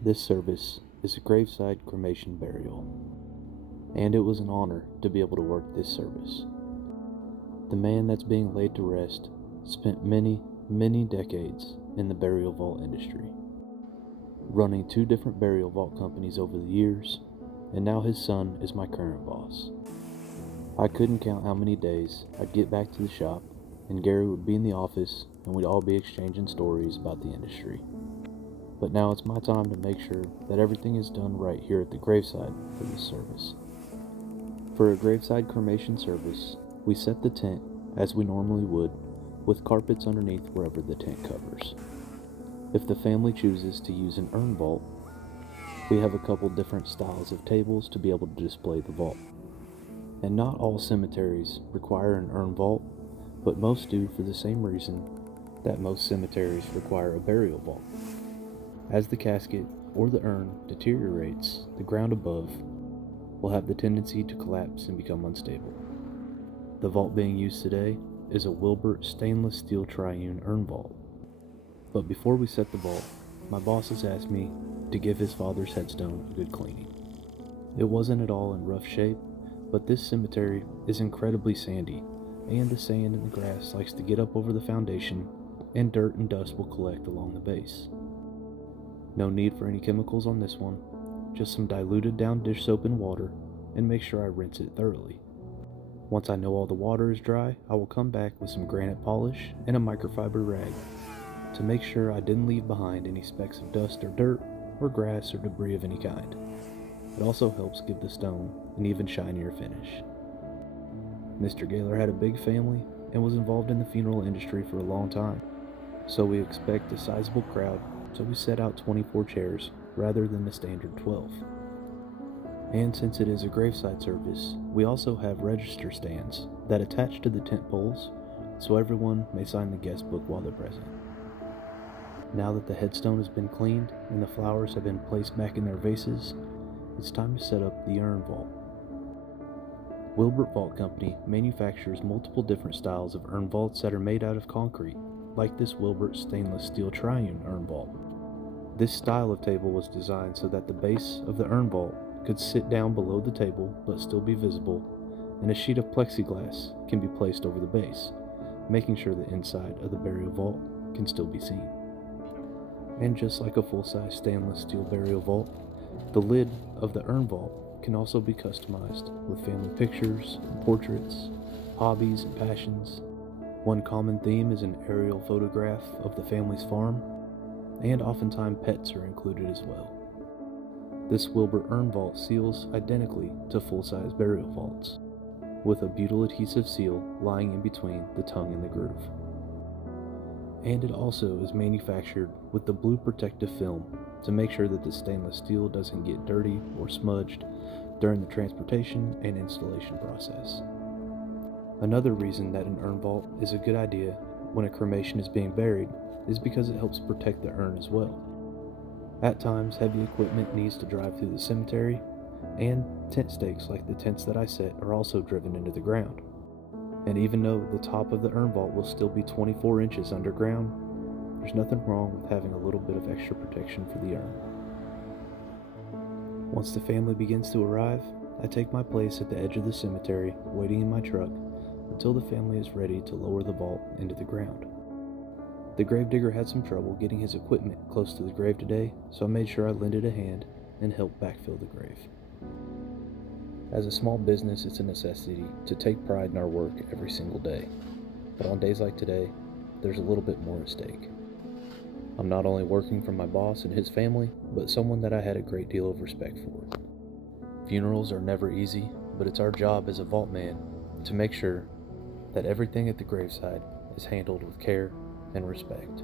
This service is a graveside cremation burial, and it was an honor to be able to work this service. The man that's being laid to rest spent many, many decades in the burial vault industry, running 2 different burial vault companies over the years, and now his son is my current boss. I couldn't count how many days I'd get back to the shop and Gary would be in the office and we'd all be exchanging stories about the industry. But now it's my time to make sure that everything is done right here at the graveside for this service. For a graveside cremation service, we set the tent as we normally would, with carpets underneath wherever the tent covers. If the family chooses to use an urn vault, we have a couple different styles of tables to be able to display the vault. And not all cemeteries require an urn vault, but most do for the same reason that most cemeteries require a burial vault. As the casket or the urn deteriorates, the ground above will have the tendency to collapse and become unstable. The vault being used today is a Wilbert stainless steel triune urn vault. But before we set the vault, my boss has asked me to give his father's headstone a good cleaning. It wasn't at all in rough shape, but this cemetery is incredibly sandy, and the sand and the grass likes to get up over the foundation, and dirt and dust will collect along the base. No need for any chemicals on this one, just some diluted down dish soap and water, and make sure I rinse it thoroughly. Once I know all the water is dry, I will come back with some granite polish and a microfiber rag to make sure I didn't leave behind any specks of dust or dirt or grass or debris of any kind. It also helps give the stone an even shinier finish. Mr. Gaylor had a big family and was involved in the funeral industry for a long time, so we expect a sizable crowd, so we set out 24 chairs rather than the standard 12. And since it is a graveside service, we also have register stands that attach to the tent poles so everyone may sign the guest book while they're present. Now that the headstone has been cleaned and the flowers have been placed back in their vases, it's time to set up the urn vault. Wilbert Vault Company manufactures multiple different styles of urn vaults that are made out of concrete, like this Wilbert stainless steel triune urn vault. This style of table was designed so that the base of the urn vault could sit down below the table but still be visible, and a sheet of plexiglass can be placed over the base, making sure the inside of the burial vault can still be seen. And just like a full-size stainless steel burial vault, the lid of the urn vault can also be customized with family pictures, portraits, hobbies, and passions. One common theme is an aerial photograph of the family's farm, and oftentimes pets are included as well. This Wilbert urn vault seals identically to full-size burial vaults, with a butyl adhesive seal lying in between the tongue and the groove. And it also is manufactured with the blue protective film to make sure that the stainless steel doesn't get dirty or smudged during the transportation and installation process. Another reason that an urn vault is a good idea when a cremation is being buried is because it helps protect the urn as well. At times, heavy equipment needs to drive through the cemetery, and tent stakes like the tents that I set are also driven into the ground. And even though the top of the urn vault will still be 24 inches underground, there's nothing wrong with having a little bit of extra protection for the urn. Once the family begins to arrive, I take my place at the edge of the cemetery, waiting in my truck until the family is ready to lower the vault into the ground. The gravedigger had some trouble getting his equipment close to the grave today, so I made sure I lended a hand and helped backfill the grave. As a small business, it's a necessity to take pride in our work every single day. But on days like today, there's a little bit more at stake. I'm not only working for my boss and his family, but someone that I had a great deal of respect for. Funerals are never easy, but it's our job as a vaultman to make sure that everything at the graveside is handled with care and respect.